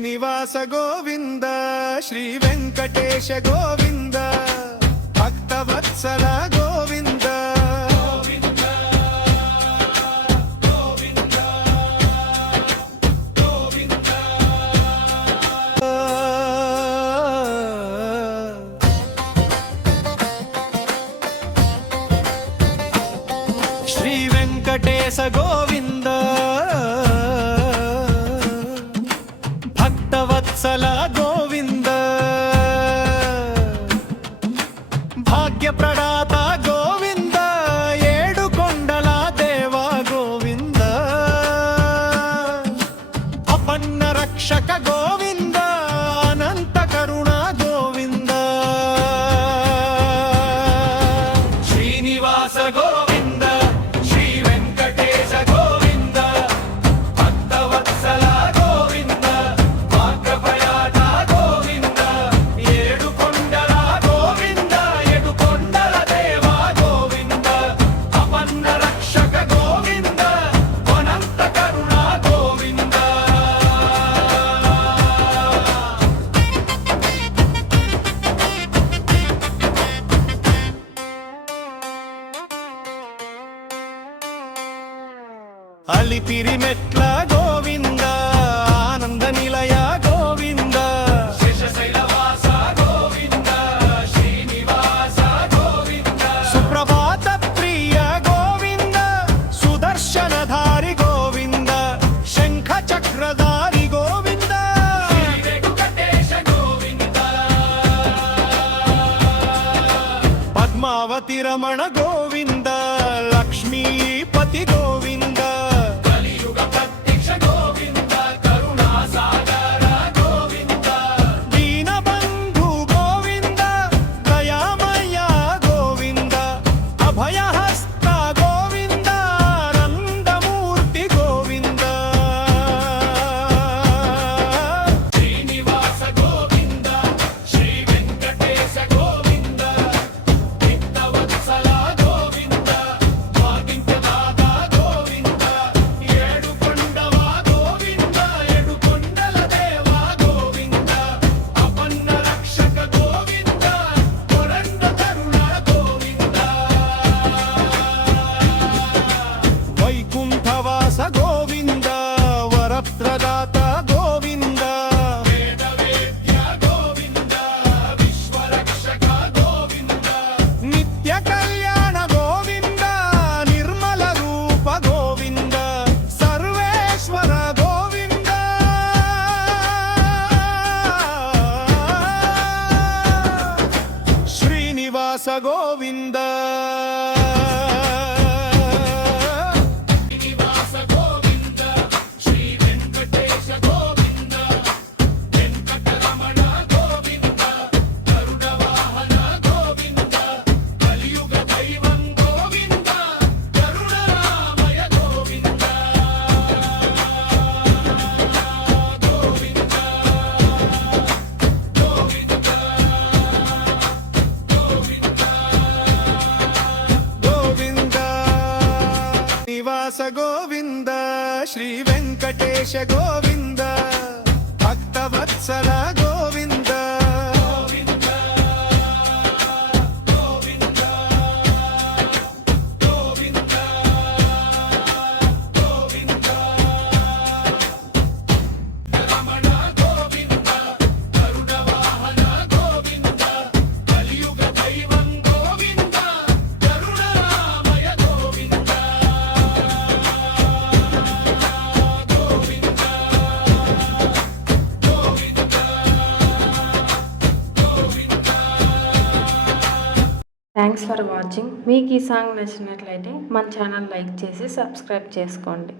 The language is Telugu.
శ్రీనివాస గోవింద శ్రీ వెంకటేశ గోవింద భక్తవత్సల గోవింద శ్రీ వెంకటేశ గోవింద భక్తవత్సల గోవింద భాగ్యప్రదాత గోవింద ఏడు కొండల దేవా గోవింద అపన్న రక్షక గోవింద అనంత కరుణ గోవింద శ్రీనివాస గోవింద శ్రీ వెంకటేశ గోవింద భక్తవత్సల గోవింద భాగ్యప్రదాత గోవింద ఏడు కొండల గోవింద ఏడు కొండల దేవా గోవింద అపన్న రక్షక గోవింద అనంత కరుణ గోవింద అలిపిరి మెట్ల గోవింద ఆనంద నిలయ గోవింద శేషశైలవాస గోవింద శ్రీనివాస గోవింద సుప్రభాత ప్రియ గోవింద సుదర్శనధారి గోవింద శంఖ చక్రధారి గోవింద వెంకటేశ గోవింద పద్మావతి రమణ గోవింద లక్ష్మీపతి గోవింద కలియుగ ప్రత్యక్ష గోవింద కరుణాసాగర గోవింద దీనబంధు గోవింద దయామయ గోవింద అభయహస్త గోవింద నందమూర్తి గోవింద శ్రీనివాస గోవింద శ్రీ వెంకటేశ గోవింద భక్తవత్సల గోవింద భాగ్యప్రదాత గోవింద ఏడు కొండవ గోవింద ఏడు కొండల దేవా గోవింద అపన్న రక్షక గోవింద కొరండ కరుణ గోవింద వైకుంఠవాస గోవింద వరప్రదాత గోవింద వేదవేద్య గోవింద విశ్వరక్షక గోవింద నిత్య కళ్యాణ గోవింద నిర్మల రూప గోవింద సర్వేశ్వర గోవింద శ్రీనివాస గోవింద శ్రీనివాస గోవింద శ్రీ వెంకటేశ గోవింద వెంకటరమణ గోవింద గరుడ వాహన గోవింద కలియుగ దైవం గోవింద కరుణామయ గోవింద గోవింద గోవింద నివాస గోవింద శ్రీ వెంకటేశ గోవింద భక్తవత్సల గోవింద గోవింద గోవింద గోవింద గోవింద రమణ గోవింద గరుడ వాహన గోవింద కలియుగ దైవం గోవింద కరుణామయ Govinda Govinda thanks for watching. మీకు ఈ సాంగ్ నచ్చినట్లయితే మన ఛానల్ లైక్ చేసి సబ్స్క్రైబ్ చేసుకోండి.